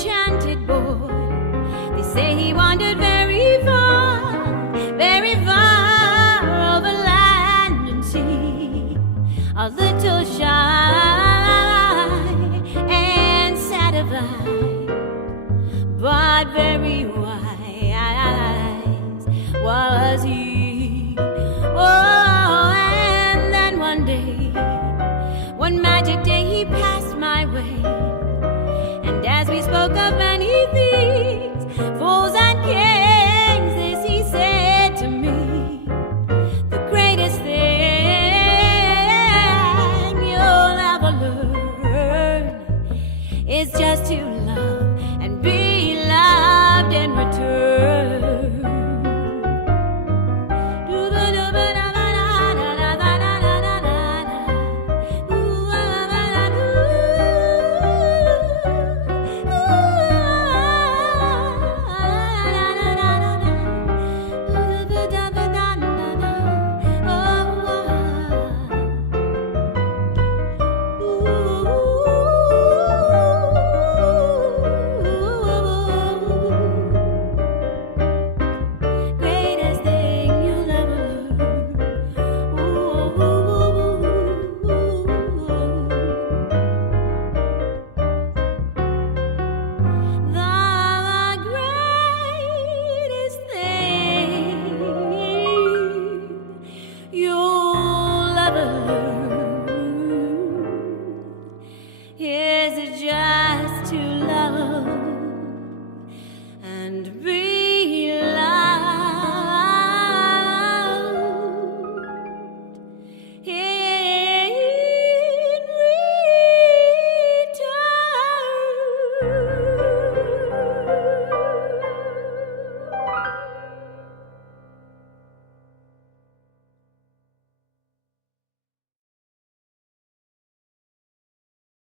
enchanted boy. They say he wandered very far over land and sea. A little shy and sad of eye, but very wise was he. Oh, and then one day, one magic day, he passed my way. And as we spoke of many things, fools and kings, this he said to me: the greatest thing you'll ever learn is just to love and be loved in return. Here's a job.